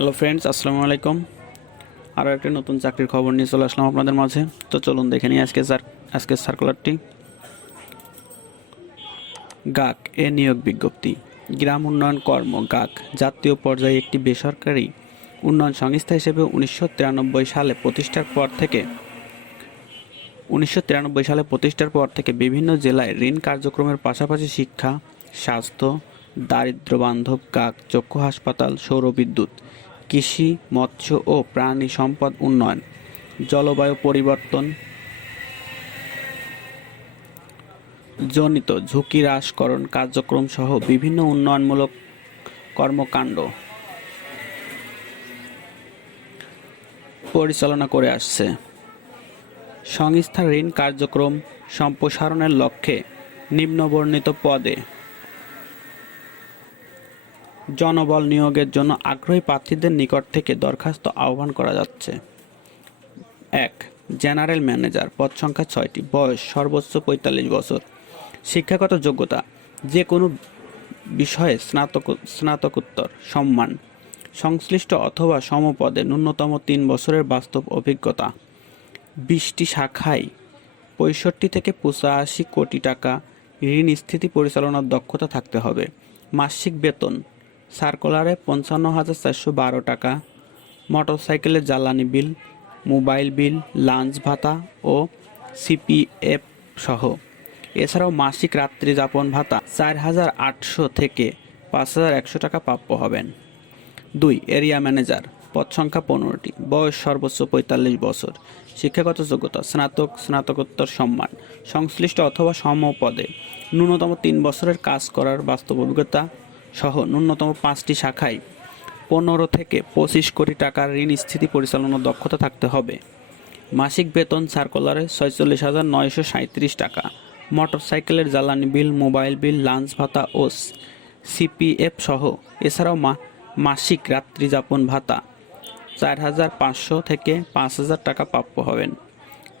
Hello friends, আসসালামু আলাইকুম। আরও একটি নতুন চাকরির খবর নিয়ে চলে আসলাম আপনাদের মাঝে। তো চলুন দেখে নিই আজকের সার্কুলারটি। গাক এ নিয়োগ বিজ্ঞপ্তি। গ্রাম উন্নয়ন কর্ম গাক জাতীয় পর্যায়ে একটি বেসরকারি উন্নয়ন সংস্থা হিসেবে 1993 সালে প্রতিষ্ঠার পর থেকে বিভিন্ন জেলায় ঋণ কার্যক্রমের পাশাপাশি শিক্ষা, স্বাস্থ্য, দারিদ্র্য বান্ধব গাক, চক্ষু হাসপাতাল, সৌরবিদ্যুৎ, কৃষি, মৎস্য ও প্রাণী সম্পদ উন্নয়ন, জলবায়ু পরিবর্তন জনিত ঝুঁকি হ্রাসকরণ কার্যক্রম সহ বিভিন্ন উন্নয়নমূলক কর্মকাণ্ড পরিচালনা করে আসছে। সংস্থার ঋণ কার্যক্রম সম্প্রসারণের লক্ষ্যে নিম্নবর্ণিত পদে জনবল নিয়োগের জন্য আগ্রহী প্রার্থীদের নিকট থেকে দরখাস্ত আহ্বান করা যাচ্ছে। 1. জেনারেল ম্যানেজার, পদ সংখ্যা 6টি, বয়স সর্বোচ্চ 45 বছর, শিক্ষাগত যোগ্যতা যে কোনো বিষয়ে স্নাতকোত্তর সম্মান, সংশ্লিষ্ট অথবা সমপদে ন্যূনতম 3 বছরের বাস্তব অভিজ্ঞতা, 20টি শাখায় 65 থেকে 85 কোটি টাকা ঋণ স্থিতি পরিচালনার দক্ষতা থাকতে হবে। মাসিক বেতন সার্কুলারে 55,412 টাকা, মোটরসাইকেলের জ্বালানি বিল, মোবাইল বিল, লাঞ্চ ভাতা ও সিপিএফ সহ। এছাড়াও মাসিক রাত্রি যাপন ভাতা 4,800 থেকে 5,100 টাকা প্রাপ্য হবেন। 2. এরিয়া ম্যানেজার, পদ সংখ্যা 15টি, বয়স সর্বোচ্চ 45 বছর, শিক্ষাগত যোগ্যতা স্নাতকোত্তর সম্মান, সংশ্লিষ্ট অথবা সমপদে ন্যূনতম 3 বছরের কাজ করার বাস্তব অভিজ্ঞতা সহ ন্যূনতম 5টি শাখায় 15 থেকে 25 কোটি টাকার ঋণ স্থিতি পরিচালনার দক্ষতা থাকতে হবে। মাসিক বেতন সার্কুলারে 46,937 টাকা, মোটরসাইকেলের জ্বালানি বিল, মোবাইল বিল, লাঞ্চ ভাতা ও সিপিএফ সহ। এছাড়াও মাসিক রাত্রি যাপন ভাতা 4,500 থেকে 5,000 টাকা প্রাপ্য হবেন।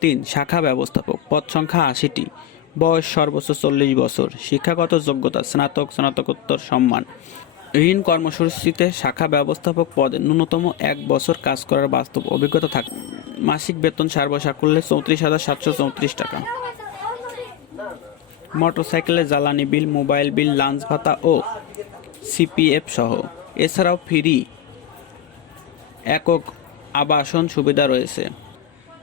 3. শাখা ব্যবস্থাপক, পদ সংখ্যা 80টি, বয়স সর্বোচ্চ 40 বছর, শিক্ষাগত যোগ্যতা স্নাতকোত্তর সম্মান। ঋণ কর্মসূচিতে শাখা ব্যবস্থাপক পদে ন্যূনতম 1 বছর কাজ করার বাস্তব অভিজ্ঞতা থাকে। মাসিক বেতন সর্বসাকুল্যে 34,734 টাকা, মোটরসাইকেলের জ্বালানি বিল, মোবাইল বিল, লাঞ্চ ভাতা ও সিপিএফ সহ। এছাড়াও ফ্রি একক আবাসন সুবিধা রয়েছে।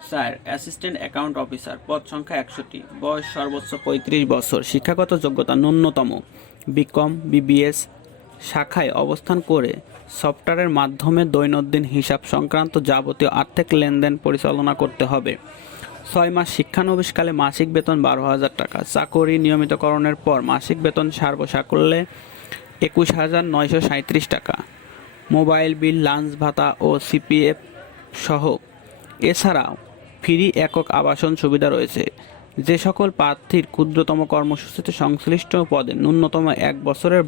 4. অ্যাসিস্ট্যান্ট অ্যাকাউন্ট অফিসার, পদ সংখ্যা 100টি, বয়স সর্বোচ্চ 35 বছর, শিক্ষাগত যোগ্যতা ন্যূনতম বিকম বিবিএস শাখায় অবস্থান করে সফটওয়্যারের মাধ্যমে দৈনন্দিন হিসাব সংক্রান্ত যাবতীয় আর্থিক লেনদেন পরিচালনা করতে হবে। 6 মাস শিক্ষানবিশকালে মাসিক বেতন 12,000 টাকা, চাকরি নিয়মিতকরণের পর মাসিক বেতন সর্বসাকুল্যে 21,937 টাকা, মোবাইল বিল, লাঞ্চ ভাতা ও সিপিএফ সহ। এছাড়াও ফ্রি একক আবাসন সুবিধা রয়েছে। যে সকল প্রার্থীর ক্ষুদ্রতম কর্মসূচিতে সংশ্লিষ্ট পদে ন্যূনতম 1 বছরের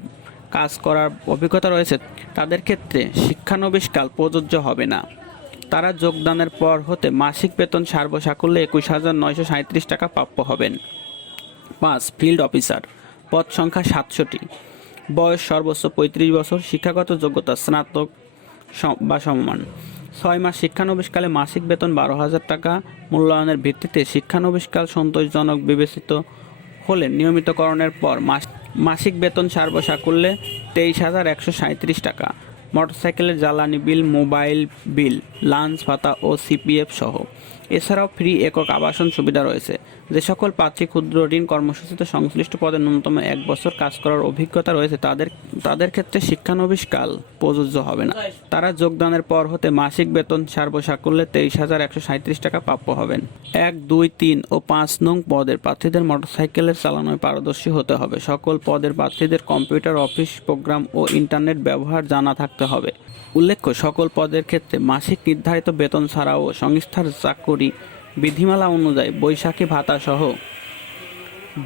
কাজ করার অভিজ্ঞতা রয়েছে তাদের ক্ষেত্রে শিক্ষানবিশকাল প্রযোজ্য হবে না। তারা যোগদানের পর হতে মাসিক বেতন সর্বসাকুল্যে 21,937 টাকা প্রাপ্য হবেন। 5. ফিল্ড অফিসার, পদ সংখ্যা 700টি, বয়স সর্বোচ্চ 35 বছর, শিক্ষাগত যোগ্যতা স্নাতক বা সমমান। 6 মাস শিক্ষানবিশকালে মাসিক বেতন 12,000 টাকা, মূল্যায়নের ভিত্তিতে শিক্ষানবিশকাল সন্তোষজনক বিবেচিত হলে নিয়মিতকরণের পর মাসিক বেতন সর্বসাকুল্যে 23,137 টাকা, মোটরসাইকেলের জ্বালানি বিল, মোবাইল বিল, লাঞ্চ ভাতা ও সিপিএফ সহ। এছাড়াও ফ্রি একক আবাসন সুবিধা রয়েছে। যে সকল প্রার্থী ক্ষুদ্র ঋণ কর্মসূচিতে সংশ্লিষ্ট পদে ন্যূনতম 1 বছর কাজ করার অভিজ্ঞতা রয়েছে তাদের ক্ষেত্রে শিক্ষানবিশকাল প্রযোজ্য হবে না। তারা যোগদানের পর হতে মাসিক বেতন সর্বসাকুল্যে 23,137 টাকা প্রাপ্য হবেন। 1, 2, 3 ও 5 নং পদের প্রার্থীদের মোটরসাইকেলের চালানোয় পারদর্শী হতে হবে। সকল পদের প্রার্থীদের কম্পিউটার, অফিস প্রোগ্রাম ও ইন্টারনেট ব্যবহার জানা থাকতে হবে। উল্লেখ্য, সকল পদের ক্ষেত্রে মাসিক নির্ধারিত বেতন ছাড়াও সংস্থার চাকরি বিধিমালা অনুযায়ী বৈশাখী ভাতা সহ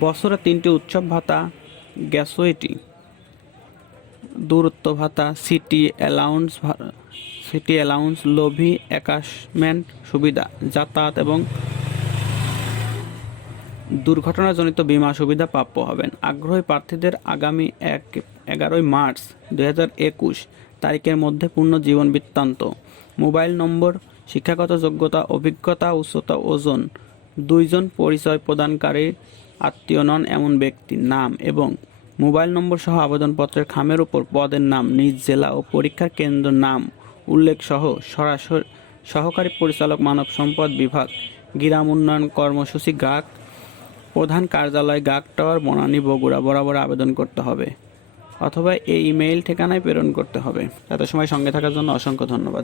বছরে 3টি উৎসব ভাতা, গ্যাসুইটি, দূরত্ব ভাতা, সিটি অ্যালাউন্স, লোভি অ্যাকাশমেন্ট সুবিধা, যাতায়াত এবং দুর্ঘটনাজনিত বীমা সুবিধা প্রাপ্য হবেন। আগ্রহী প্রার্থীদের আগামী 11 মার্চ 2021 তারিখের মধ্যে পূর্ণ জীবন বৃত্তান্ত, মোবাইল নম্বর, শিক্ষাগত যোগ্যতা, অভিজ্ঞতা, উচ্চতা, ওজন, 2 জন পরিচয় প্রদানকারীর আত্মীয় নন এমন ব্যক্তির নাম এবং মোবাইল নম্বর সহ আবেদনপত্রের খামের উপর পদের নাম, নিজ জেলা ও পরীক্ষার কেন্দ্র নাম উল্লেখ সহ সরাসরি সহকারী পরিচালক মানব সম্পদ বিভাগ, গ্রাম উন্নয়ন কর্মসূচি, গ্রাহক প্রধান কার্যালয়, গাক টাওয়ার, বনানী, বগুড়া বরাবর আবেদন করতে হবে অথবা এই ইমেইল ঠিকানায় প্রেরণ করতে হবে। এত সময় সঙ্গে থাকার জন্য অসংখ্য ধন্যবাদ।